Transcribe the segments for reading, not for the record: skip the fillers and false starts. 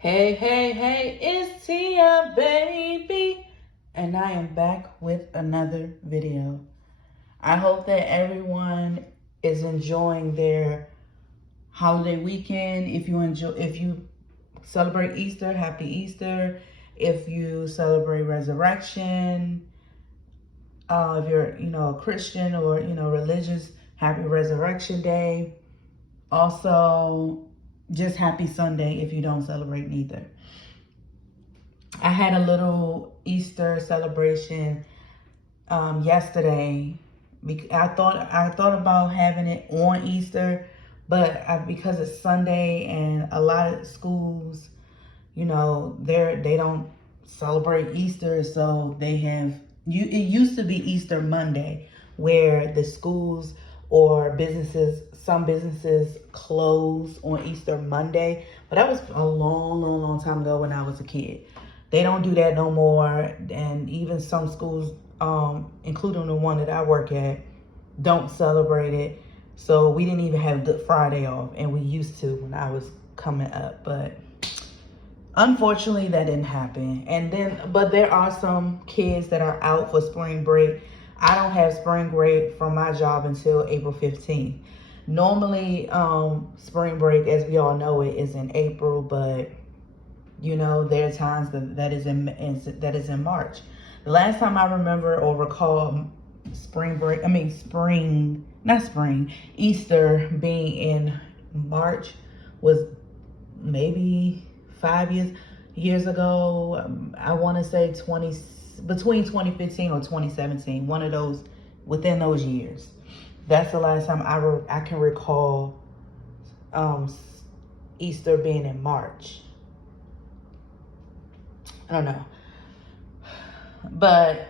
Hey, hey, hey, it's Tia, baby. And I am back with another video. I hope that everyone is enjoying their holiday weekend. If you celebrate Easter, happy Easter. If you celebrate resurrection, if you're, a Christian or, religious, happy Resurrection Day. Also, just happy Sunday if you don't celebrate neither. I had a little Easter celebration yesterday. I thought about having it on Easter, but because it's Sunday and a lot of schools, they don't celebrate Easter, so they have it used to be Easter Monday, where the schools or some businesses close on Easter Monday, but that was a long, long, long time ago when I was a kid. They don't do that no more, and even some schools, including the one that I work at, don't celebrate it. So we didn't even have Good Friday off, and we used to when I was coming up, but unfortunately that didn't happen. But there are some kids that are out for spring break. I don't have spring break from my job until April 15th. Normally, spring break, as we all know it, is in April, but there are times that is in March. The last time I remember or recall Easter being in March was maybe 5 years ago. I want to say between 2015 or 2017, one of those, within those years. That's the last time I can recall Easter being in March. I don't know. But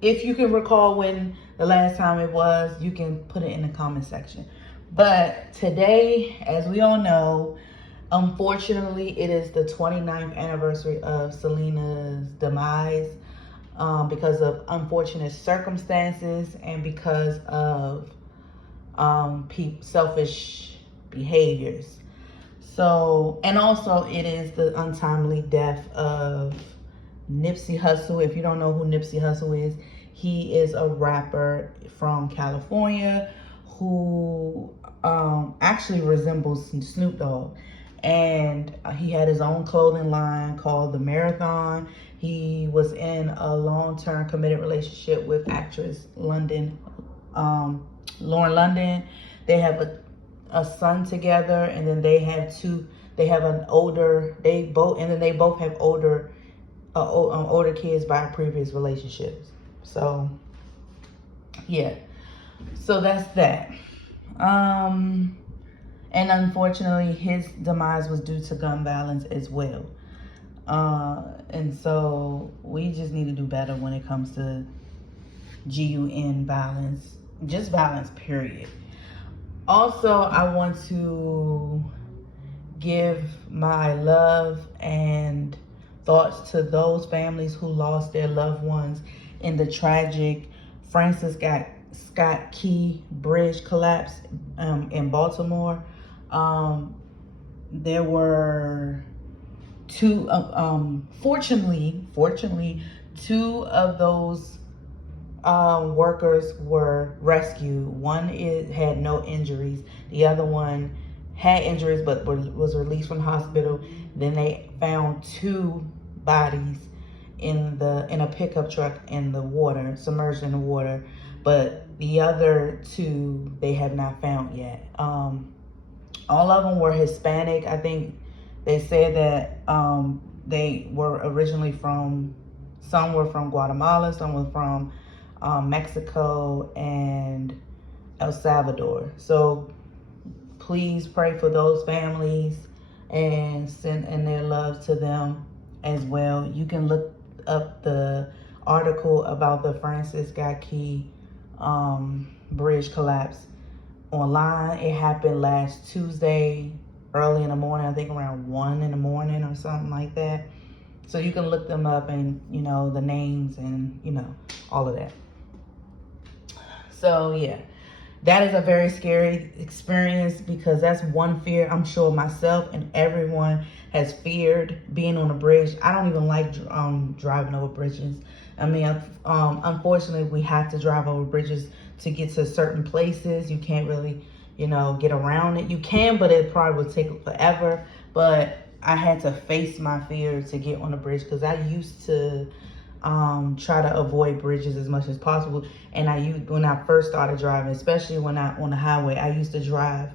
if you can recall when the last time it was, you can put it in the comment section. But today, as we all know, unfortunately, it is the 29th anniversary of Selena's demise, because of unfortunate circumstances and because of selfish behaviors. So, and also it is the untimely death of Nipsey Hussle. If you don't know who Nipsey Hussle is, he is a rapper from California who actually resembles Snoop Dogg. And he had his own clothing line called The Marathon. He was in a long-term committed relationship with actress Lauren London. They have a son together, and then they both have older kids by previous relationships. So yeah, so that's that. And unfortunately, his demise was due to gun violence as well. And so we just need to do better when it comes to GUN violence, just violence, period. Also, I want to give my love and thoughts to those families who lost their loved ones in the tragic Francis Scott Key Bridge collapse in Baltimore. There were two, fortunately, two of those workers were rescued. One had no injuries. The other one had injuries but was released from the hospital. Then they found two bodies in a pickup truck in the water, submerged in the water. But the other two they have not found yet. All of them were Hispanic. I think they said that they were originally some were from Guatemala, some were from Mexico and El Salvador. So please pray for those families and send in their love to them as well. You can look up the article about the Francis Scott Key bridge collapse online. It happened last Tuesday early in the morning, I think around 1 in the morning or something like that. So you can look them up and the names and all of that. So yeah, that is a very scary experience, because that's one fear I'm sure myself and everyone has feared being on a bridge. I don't even like driving over bridges. I mean, unfortunately, we have to drive over bridges to get to certain places. You can't really, get around it. You can, but it probably would take forever. But I had to face my fear to get on the bridge because I used to try to avoid bridges as much as possible. And when I first started driving, especially when I on the highway, I used to drive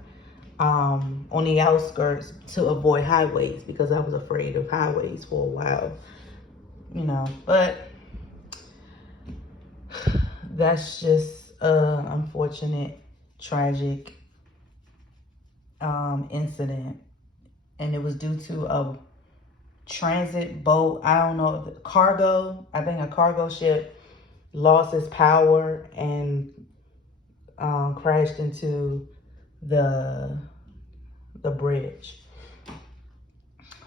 on the outskirts to avoid highways because I was afraid of highways for a while, but that's just unfortunate, tragic incident. And it was due to a transit boat. I don't know, cargo. I think a cargo ship lost its power and crashed into the bridge.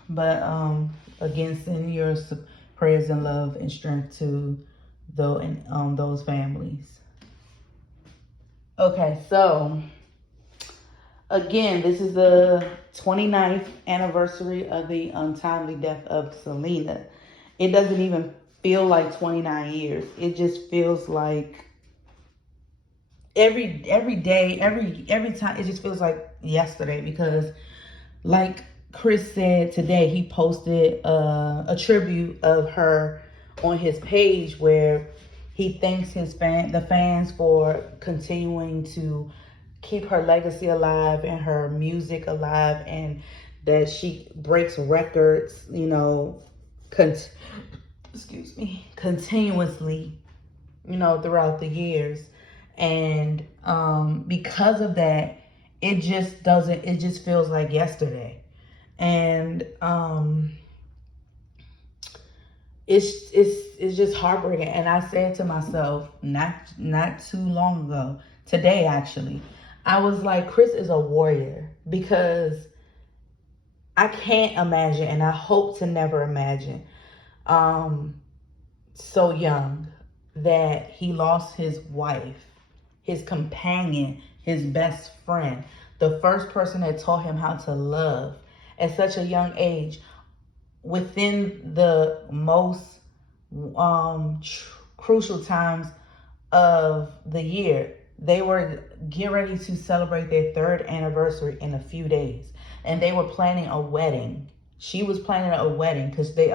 But again, send your prayers and love and strength to those families. Okay, so again, this is the 29th anniversary of the untimely death of Selena. It doesn't even feel like 29 years. It just feels like every day, every time, it just feels like yesterday, because like Chris said today, he posted a tribute of her on his page where he thanks the fans for continuing to keep her legacy alive and her music alive, and that she breaks records, continuously, throughout the years. And because of that, it just feels like yesterday. And it's just heartbreaking. And I said to myself, not too long ago, today actually, I was like, Chris is a warrior, because I can't imagine, and I hope to never imagine, so young, that he lost his wife, his companion, his best friend, the first person that taught him how to love at such a young age, within the most crucial times of the year. They were getting ready to celebrate their 3rd anniversary in a few days, and they were planning a wedding. She was planning a wedding because they,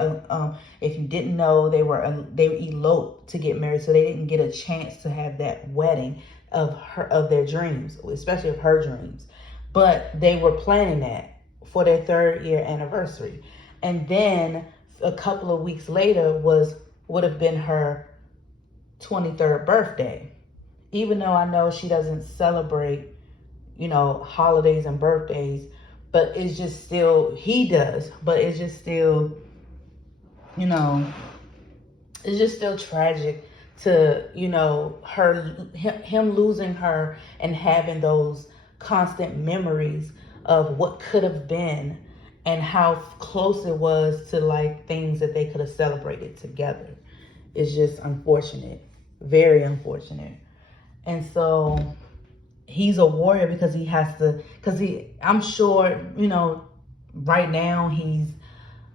if you didn't know, they eloped to get married, so they didn't get a chance to have that wedding of their dreams, especially of her dreams. But they were planning that for their 3rd year anniversary, and then a couple of weeks later would have been her 23rd birthday. Even though I know she doesn't celebrate, holidays and birthdays, but it's just still, he does, but it's just still, it's just still tragic to, him losing her and having those constant memories of what could have been and how close it was to like things that they could have celebrated together. It's just unfortunate, very unfortunate. And so he's a warrior because I'm sure, right now he's,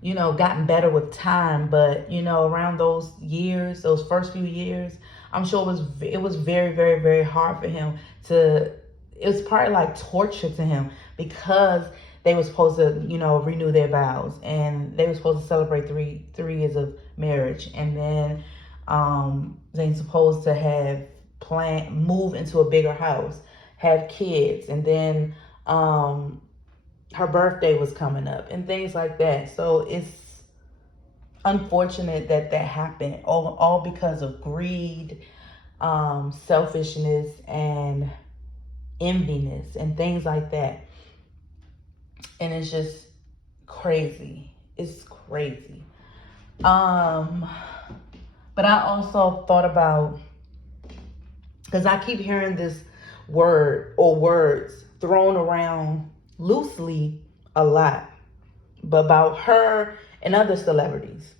gotten better with time, but, around those years, those first few years, I'm sure it was very, very, very hard for him it was probably like torture to him, because they were supposed to, renew their vows, and they were supposed to celebrate three years of marriage. And then, they're supposed to have move into a bigger house, have kids, and then her birthday was coming up and things like that. So it's unfortunate that happened, all because of greed, selfishness, and enviness and things like that. And it's just crazy. It's crazy. But I also thought about, because I keep hearing this word or words thrown around loosely a lot, but about her and other celebrities.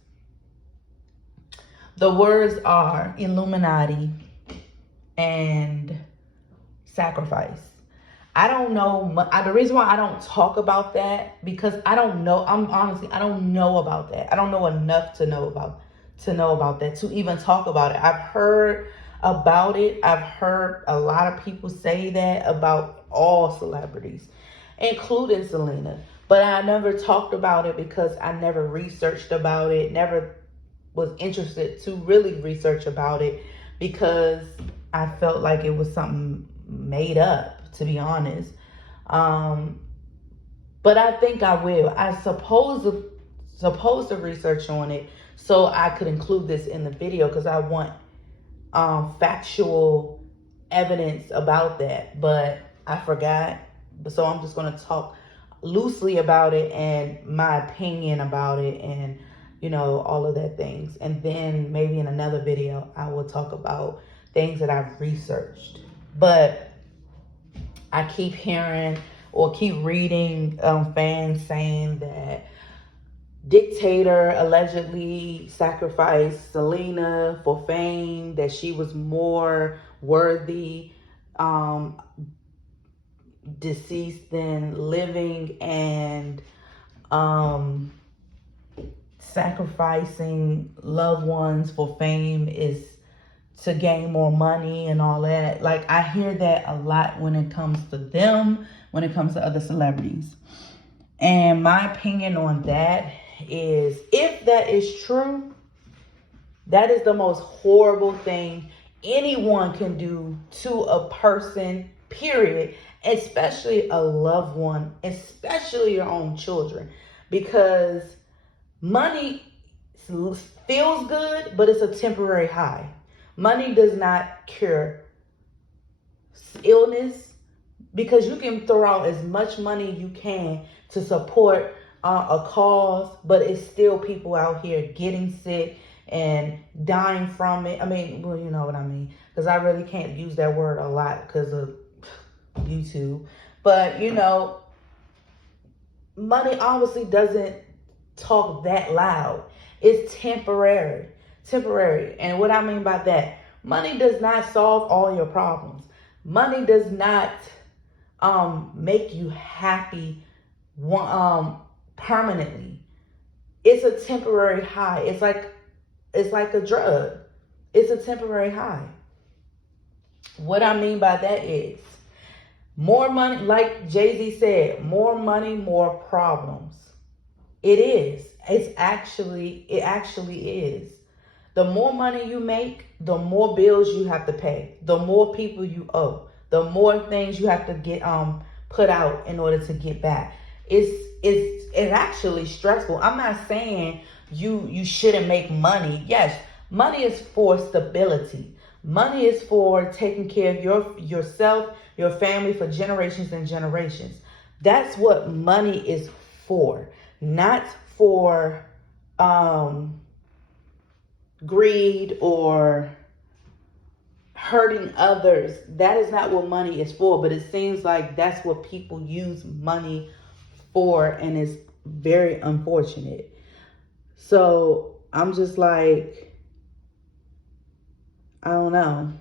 The words are Illuminati and sacrifice. I don't know. The reason why I don't talk about that, because I don't know. I don't know about that. I don't know enough to know about that, to even talk about it. I've heard about it. I've heard a lot of people say that about all celebrities, including Selena. But I never talked about it because I never researched about it. Never was interested to really research about it, because I felt like it was something made up, to be honest. Um, but I think I will. I supposed to research on it so I could include this in the video, because I want factual evidence about that. But I forgot. So I'm just gonna talk loosely about it and my opinion about it, and all of that things. And then maybe in another video I will talk about things that I've researched. But I keep hearing or keep reading fans saying that Dictator allegedly sacrificed Selena for fame, that she was more worthy deceased than living, and sacrificing loved ones for fame is to gain more money and all that. Like, I hear that a lot when it comes to them, when it comes to other celebrities. And my opinion on that is, if that is true, that is the most horrible thing anyone can do to a person, period. Especially a loved one, especially your own children. Because money feels good, but it's a temporary high. Money does not cure illness, because you can throw out as much money you can to support a cause, but it's still people out here getting sick and dying from it. I mean, well, you know what I mean, because I really can't use that word a lot because of YouTube. But money obviously doesn't talk that loud. It's temporary. And what I mean by that, money does not solve all your problems. Money does not make you happy permanently. It's a temporary high. It's like a drug. It's a temporary high. What I mean by that is, more money, like Jay-Z said, more money, more problems. It is. It actually is. The more money you make, the more bills you have to pay, the more people you owe, the more things you have to get put out in order to get back. It's actually stressful. I'm not saying you shouldn't make money. Yes, money is for stability. Money is for taking care of yourself, your family, for generations and generations. That's what money is for, not for greed or hurting others. That is not what money is for, but it seems like that's what people use money for, and it's very unfortunate. So I'm just like, I don't know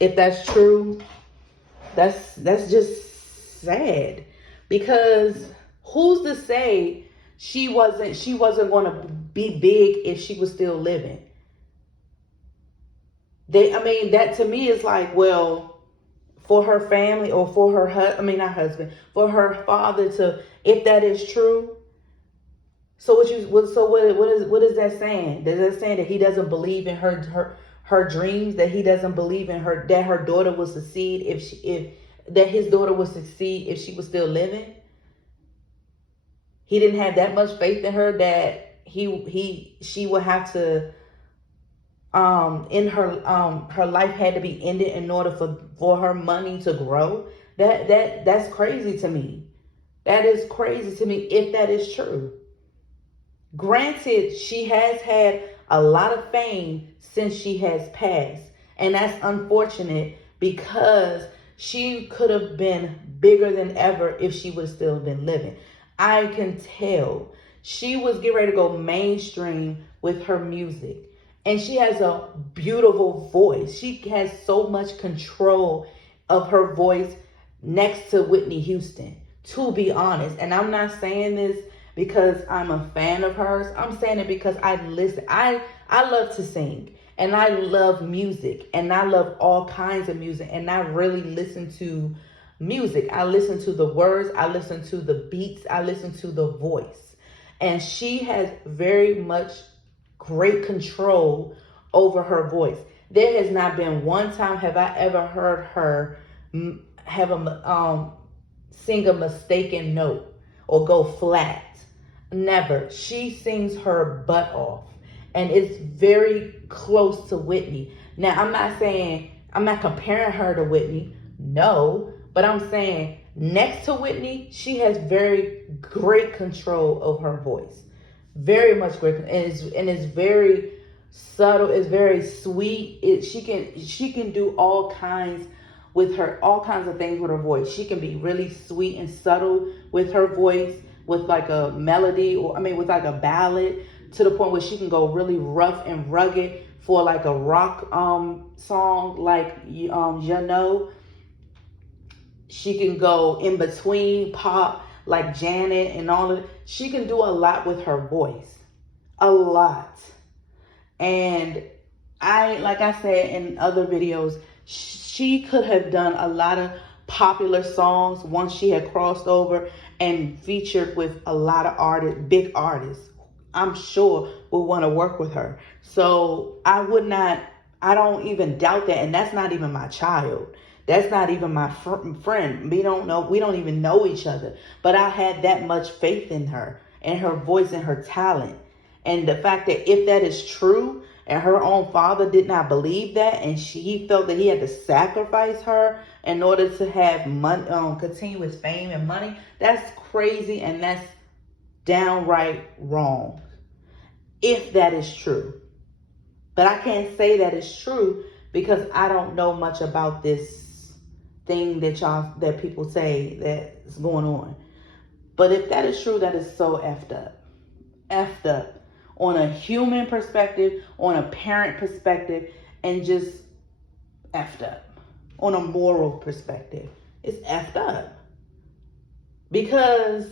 if that's true. That's just sad, because who's to say she wasn't going to be big if she was still living? That to me is like, well, for her family, or for her not husband, for her father to, if that is true. So what is that saying? Is that saying that he doesn't believe in her dreams, that he doesn't believe in her, that her daughter will succeed if that his daughter would succeed if she was still living? He didn't have that much faith in her that she would have to in her life had to be ended in order for her money to grow. That's crazy to me. That is crazy to me if that is true. Granted, she has had a lot of fame since she has passed, and that's unfortunate, because she could have been bigger than ever if she would have still been living. I can tell she was getting ready to go mainstream with her music, and she has a beautiful voice. She has so much control of her voice. next to Whitney Houston, to be honest. And I'm not saying this because I'm a fan of hers. I'm saying it because I listen. I love to sing, and I love music, and I love all kinds of music, and I really listen to music. I listen to the words, I listen to the beats, I listen to the voice. And she has very much great control over her voice. There has not been one time have I ever heard her have a sing a mistaken note or go flat. Never. She sings her butt off, and it's very close to Whitney. Now, I'm not comparing her to Whitney, no, but I'm saying next to Whitney, she has very great control over her voice. Very much great, and it's very subtle. It's very sweet. She can do all kinds of things with her voice. She can be really sweet and subtle with her voice, with like a melody, with like a ballad, to the point where she can go really rough and rugged for like a rock song, like you know. She can go in between pop, like Janet and all of it. She can do a lot with her voice. A lot. And like I said in other videos, she could have done a lot of popular songs once she had crossed over and featured with a lot of big artists. I'm sure will want to work with her. So I don't even doubt that. And that's not even my child. That's not even my friend. We don't even know each other. But I had that much faith in her and her voice and her talent. And the fact that if that is true and her own father did not believe that, and he felt that he had to sacrifice her in order to have money, continue his fame and money, that's crazy, and that's downright wrong. If that is true. But I can't say that it's true because I don't know much about this thing that people say that's going on. But if that is true, that is so effed up. Effed up. On a human perspective, on a parent perspective, and just effed up. On a moral perspective, it's effed up. Because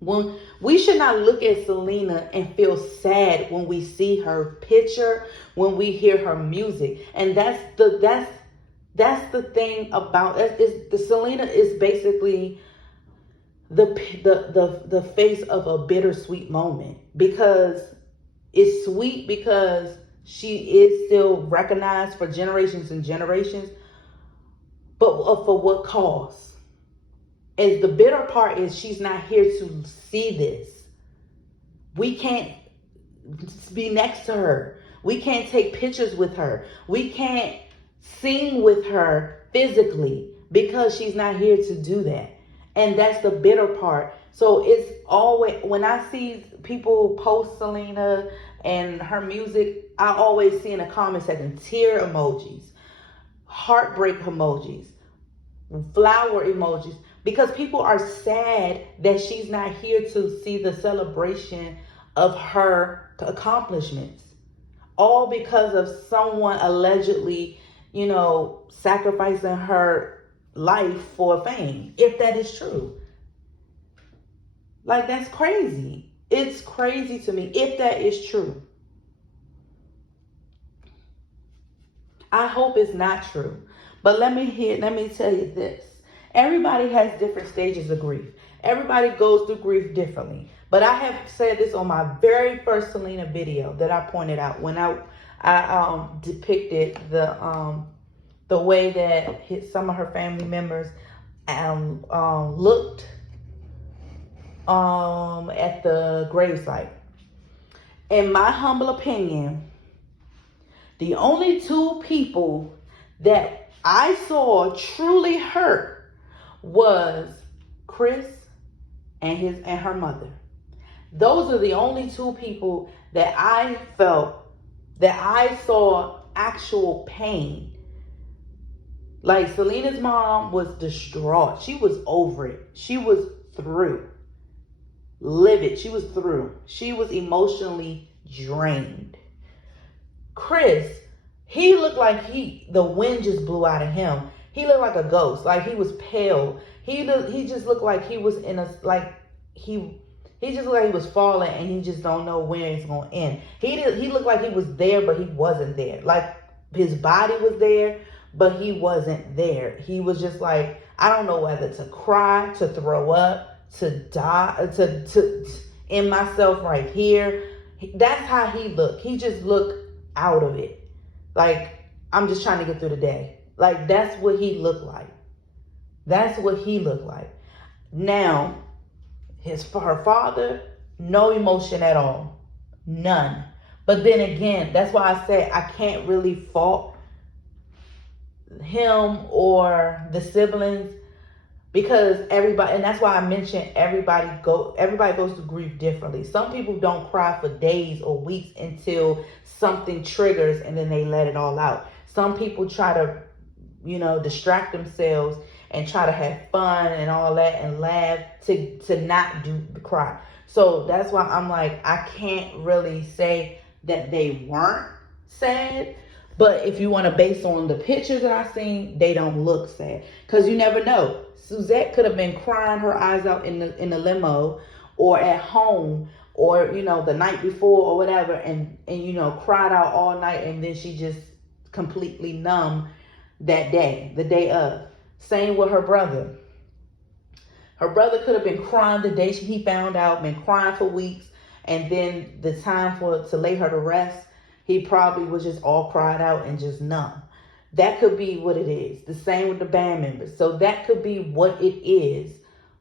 when we should not look at Selena and feel sad when we see her picture, when we hear her music. And that's the thing about it. The Selena is basically the face of a bittersweet moment, because it's sweet because she is still recognized for generations and generations, but for what cause? And the bitter part is she's not here to see this. We can't be next to her. We can't take pictures with her. We can't sing with her physically because she's not here to do that. And that's the bitter part. So it's always, when I see people post Selena and her music, I always see in the comment section tear emojis, heartbreak emojis, flower emojis, because people are sad that she's not here to see the celebration of her accomplishments. All because of someone allegedly, sacrificing her life for fame, if that is true. Like, that's crazy. It's crazy to me if that is true. I hope it's not true. But let me tell you this. Everybody has different stages of grief. Everybody goes through grief differently. But I have said this on my very first Selena video that I pointed out when I depicted the way that some of her family members looked at the gravesite. In my humble opinion, the only two people that I saw truly hurt was Chris and her mother. Those are the only two people that I felt that I saw actual pain. Like, Selena's mom was distraught. She was over it. She was through. Livid. She was through. She was emotionally drained. Chris, he looked like the wind just blew out of him. he looked like a ghost. Like he was pale. He just looked like he was in a like he just looked like he was falling and he just don't know when it's gonna end. He looked like he was there, but he wasn't there. Like his body was there, but he wasn't there. He was just like, I don't know whether to cry, to throw up, to die, to end myself right here. That's how he looked. He just looked out of it. Like, I'm just trying to get through the day. Like, that's what he looked like. That's what he looked like. Now, her father, no emotion at all. None. But then again, that's why I said I can't really fault him or the siblings, because everybody, and that's why I mentioned everybody goes through grief differently. Some people don't cry for days or weeks until something triggers and then they let it all out. Some people try to, distract themselves and try to have fun and all that and laugh to not do the cry. So that's why I'm like, I can't really say that they weren't sad. But if you want to base on the pictures that I seen, they don't look sad. Because you never know. Suzette could have been crying her eyes out in the limo or at home or, the night before or whatever and cried out all night, and then she just completely numb that day, the day of. Same with her brother. Her brother could have been crying the day he found out, been crying for weeks, and then the time to lay her to rest, he probably was just all cried out and just numb. That could be what it is. The same with the band members. So that could be what it is.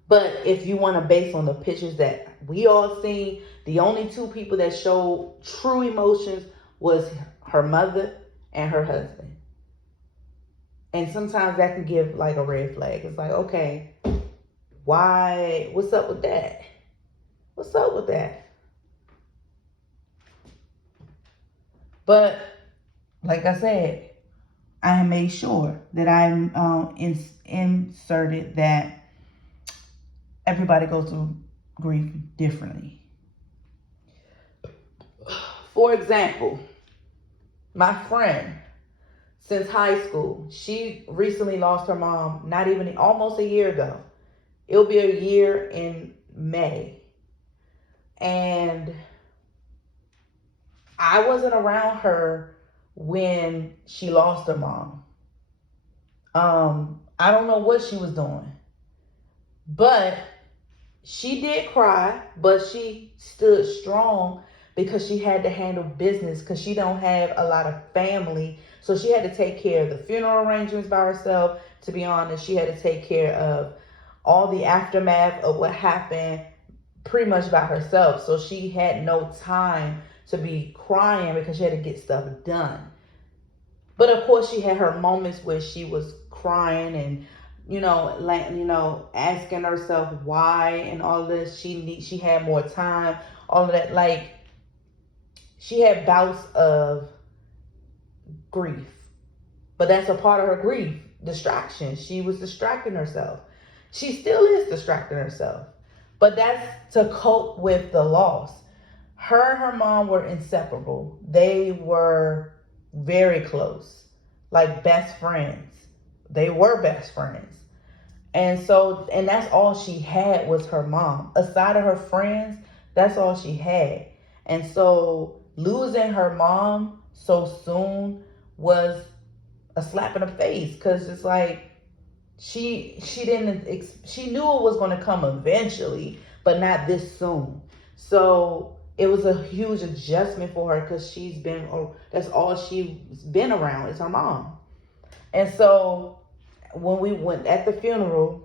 But if you want to base on the pictures that we all seen, the only two people that showed true emotions was her mother and her husband. And sometimes that can give like a red flag. It's like, okay, why? What's up with that? What's up with that? But like I said, I made sure that I inserted that everybody goes through grief differently. For example, my friend since high school, she recently lost her mom, not even almost a year ago. It'll be a year in May. And I wasn't around her when she lost her mom. I don't know what she was doing, but she did cry, but she stood strong because she had to handle business, because she don't have a lot of family. So she had to take care of the funeral arrangements by herself. To be honest, she had to take care of all the aftermath of what happened pretty much by herself. So she had no time to be crying because she had to get stuff done. But of course, she had her moments where she was crying and asking herself why and all this. She had more time, all of that. Like, she had bouts of grief, but that's a part of her grief. Distraction. She was distracting herself. She still is distracting herself, but that's to cope with the loss. Her and her mom were inseparable. They were very close, like best friends. They were best friends. And that's all she had was her mom. Aside of her friends, that's all she had. And so losing her mom so soon was a slap in the face, because it's like she knew it was going to come eventually, but not this soon. So it was a huge adjustment for her, because that's all she's been around is her mom. And so when we went at the funeral,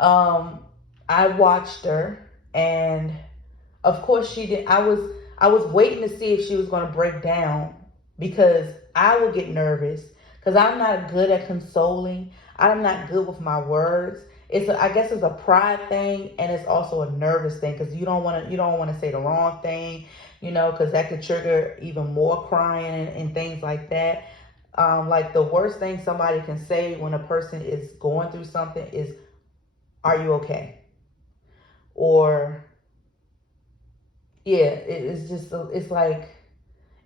I watched her, and of course she did. I was waiting to see if she was going to break down, because I would get nervous, because I'm not good at consoling. I'm not good with my words. I guess it's a pride thing, and it's also a nervous thing, because you don't want to say the wrong thing, because that could trigger even more crying and things like that. Like, the worst thing somebody can say when a person is going through something is, "Are you okay?" Or, yeah, it's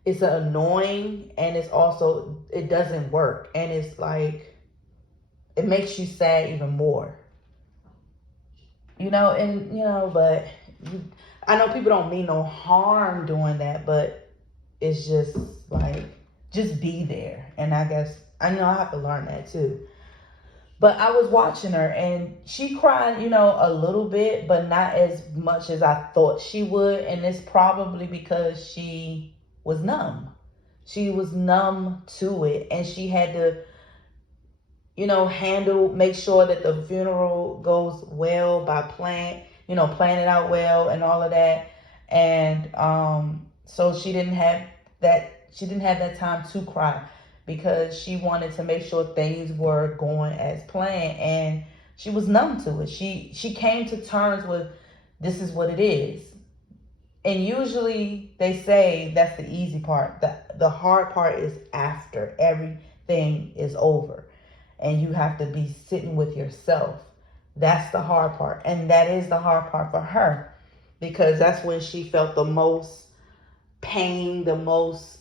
it's annoying, and it's also, it doesn't work, and it's like, it makes you sad even more, but I know people don't mean no harm doing that, but it's just like, just be there. And I guess I know I have to learn that too. But I was watching her, and she cried, a little bit, but not as much as I thought she would. And it's probably because she was numb. She was numb to it, and she had to, make sure that the funeral goes well by plan it out well and all of that. And so she didn't have that time to cry, because she wanted to make sure things were going as planned, and she was numb to it. She came to terms with, this is what it is. And usually they say that's the easy part. The hard part is after everything is over, and you have to be sitting with yourself. That's the hard part. And that is the hard part for her, because that's when she felt the most pain, the most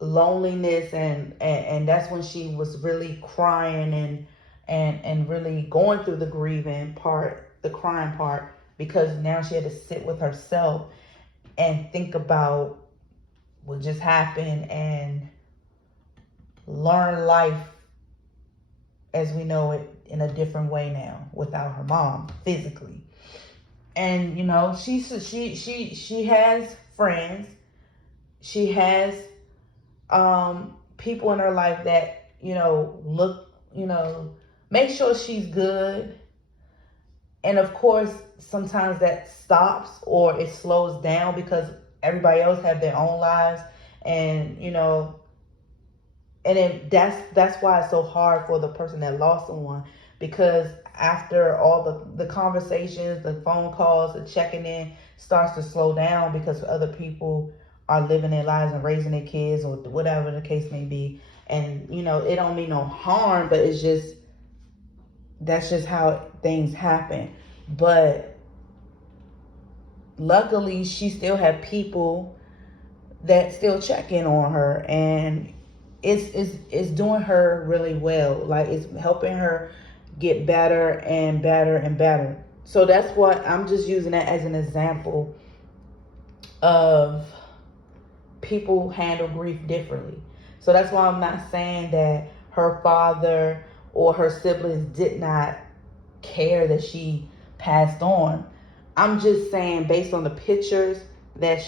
loneliness, and that's when she was really crying and really going through the grieving part, the crying part, because now she had to sit with herself and think about what just happened and learn life as we know it in a different way now, without her mom physically. And she has friends. She has people in her life that look, make sure she's good. And of course, sometimes that stops or it slows down, because everybody else have their own lives, and and then that's why it's so hard for the person that lost someone, because after all the conversations, the phone calls, the checking in starts to slow down, because other people are living their lives and raising their kids, or whatever the case may be. And it don't mean no harm, but it's just, that's just how things happen. But luckily, she still had people that still check in on her, and it's doing her really well. Like, it's helping her get better and better and better. So that's what I'm just using that as an example of people handle grief differently. So that's why I'm not saying that her father or her siblings did not care that she passed on. I'm just saying, based on the pictures that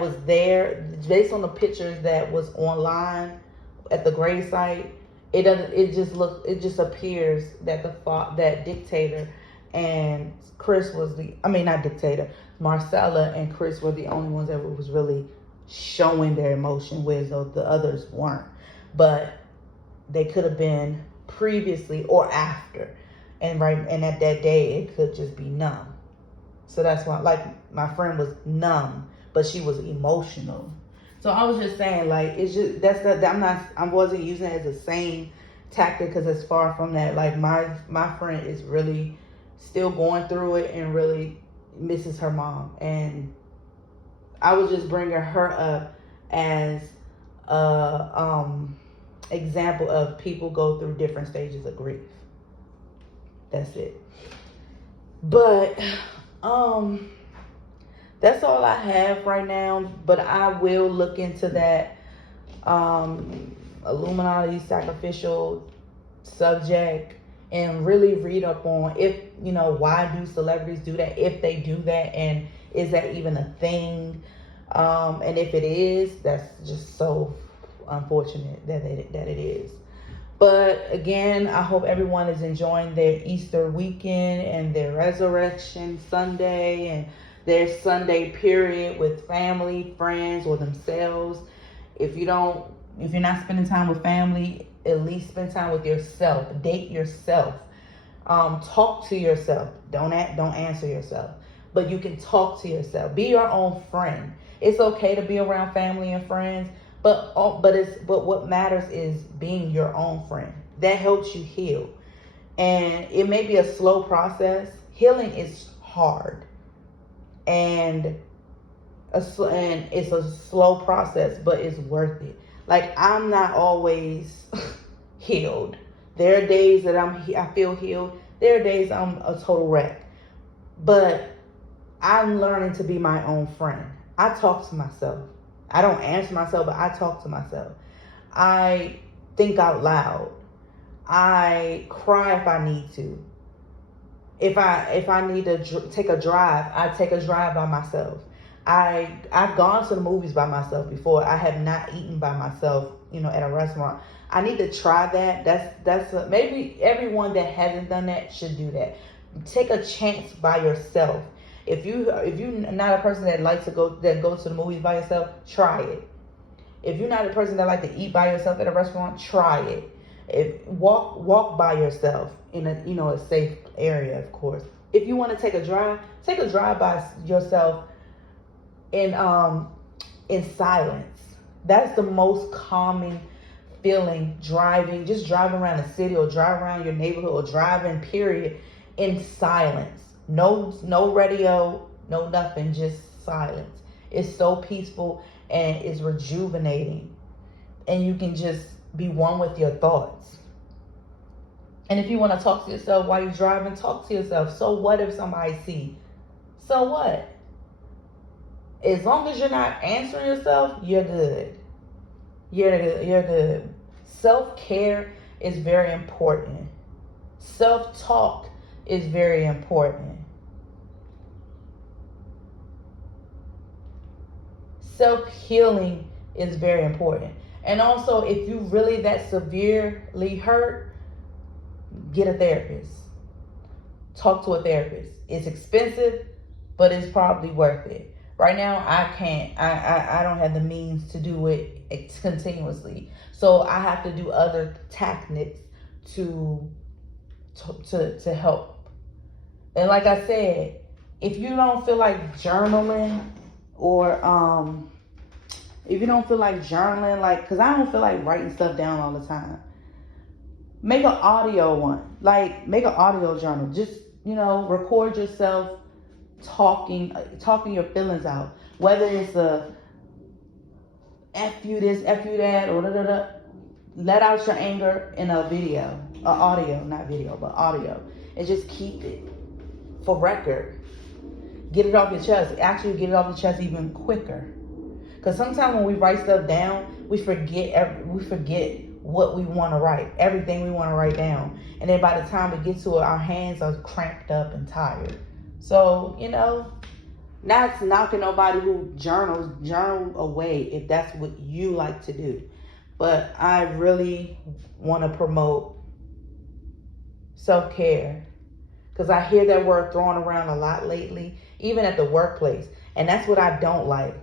was there, based on the pictures that was online at the gravesite, it just appears that that dictator and Chris not dictator, Marcella and Chris were the only ones that was really showing their emotion, whereas the others weren't. But they could have been previously or after, and at that day it could just be numb. So that's why, like, my friend was numb, but she was emotional. So I was just saying, like, it's just, I wasn't using it as the same tactic, because it's far from that. Like, my friend is really still going through it and really misses her mom, and I was just bringing her up as a example of people go through different stages of grief. That's it. But that's all I have right now. But I will look into that Illuminati sacrificial subject and really read up on, if why do celebrities do that, if they do that, and is that even a thing, and if it is, that's just so unfortunate that it is. But again, I hope everyone is enjoying their Easter weekend and their Resurrection Sunday and their Sunday period with family, friends, or themselves. If you're not spending time with family, at least spend time with yourself. Date yourself. Talk to yourself. Don't answer yourself, but you can talk to yourself. Be your own friend. It's okay to be around family and friends, but what matters is being your own friend. That helps you heal, and it may be a slow process. Healing is hard, and and it's a slow process, but it's worth it. Like, I'm not always healed. There are days that I feel healed. There are days I'm a total wreck. But I'm learning to be my own friend. I talk to myself. I don't answer myself, but I talk to myself. I think out loud. I cry if I need to. If I need to take a drive, I take a drive by myself. I've gone to the movies by myself before. I have not eaten by myself, at a restaurant. I need to try that. Maybe everyone that hasn't done that should do that. Take a chance by yourself. If you're not a person that likes to go to the movies by yourself, try it. If you're not a person that like to eat by yourself at a restaurant, try it. Walk by yourself in a safe area, of course. If you want to take a drive by yourself in silence. That's the most calming feeling. Just driving around the city, or drive around your neighborhood, or driving period, in silence. No radio, no nothing, just silence. It's so peaceful and it's rejuvenating, and you can just be one with your thoughts. And if you want to talk to yourself while you're driving, talk to yourself. So what if somebody sees? So what? As long as you're not answering yourself, you're good. You're good. Self-care is very important. Self-talk is very important. Self-healing is very important. And also, if you really that severely hurt, get a therapist. Talk to a therapist. It's expensive, but it's probably worth it. Right now, I can't. I don't have the means to do it continuously. So I have to do other tactics to help. And like I said, if you don't feel like journaling, or if you don't feel like journaling, because I don't feel like writing stuff down all the time, make an audio one. Make an audio journal. Just, record yourself talking your feelings out. Whether it's a F you this, F you that, or da. Let out your anger in a video, audio, not video, but audio. And just keep it for record. Get it off your chest. Actually, get it off your chest even quicker. Because sometimes when we write stuff down, we forget what we want to write, everything we want to write down. And then by the time we get to it, our hands are cramped up and tired. So, not knocking nobody who journal away if that's what you like to do. But I really want to promote self-care, because I hear that word thrown around a lot lately, even at the workplace. And that's what I don't like.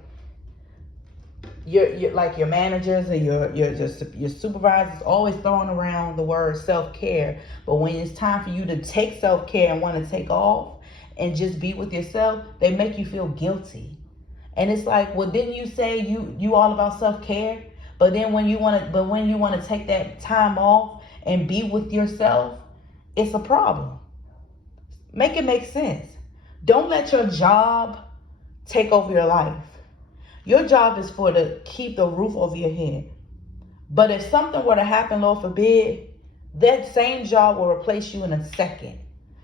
You're like your managers or your supervisors always throwing around the word self-care. But when it's time for you to take self-care and want to take off and just be with yourself, they make you feel guilty. And it's like, well, didn't you say you all about self-care? But then when you want to take that time off and be with yourself, it's a problem. Make it make sense. Don't let your job take over your life. Your job is to keep the roof over your head. But if something were to happen, Lord forbid, that same job will replace you in a second.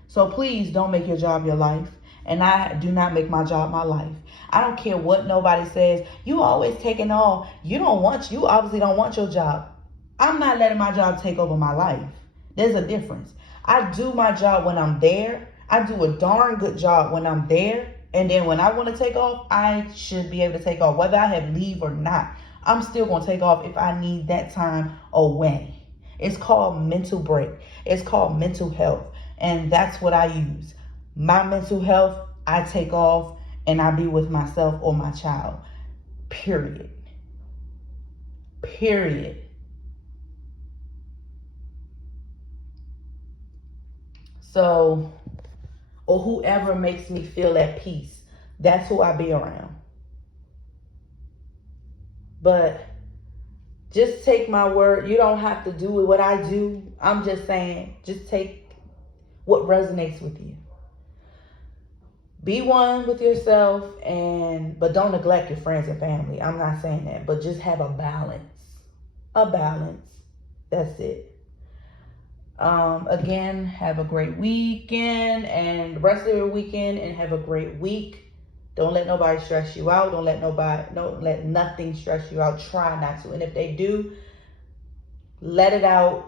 So please don't make your job your life. And I do not make my job my life. I don't care what nobody says. You always taking off. You obviously don't want your job. I'm not letting my job take over my life. There's a difference. I do my job when I'm there. I do a darn good job when I'm there. And then when I want to take off, I should be able to take off. Whether I have leave or not, I'm still going to take off if I need that time away. It's called mental break. It's called mental health. And that's what I use. My mental health, I take off and I be with myself or my child. Period. So, or whoever makes me feel at peace, that's who I be around. But just take my word. You don't have to do what I do. I'm just saying, just take what resonates with you. be one with yourself, but don't neglect your friends and family. I'm not saying that, but just have a balance. A balance. That's it. Again, have a great weekend and the rest of your weekend, and have a great week. Don't let nobody stress you out. Don't let nothing stress you out. Try not to. And if they do, let it out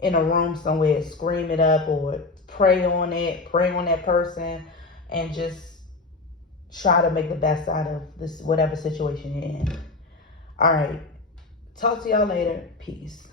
in a room somewhere. Scream it up or pray on it. Pray on that person, and just try to make the best out of this whatever situation you're in. All right. Talk to y'all later. Peace.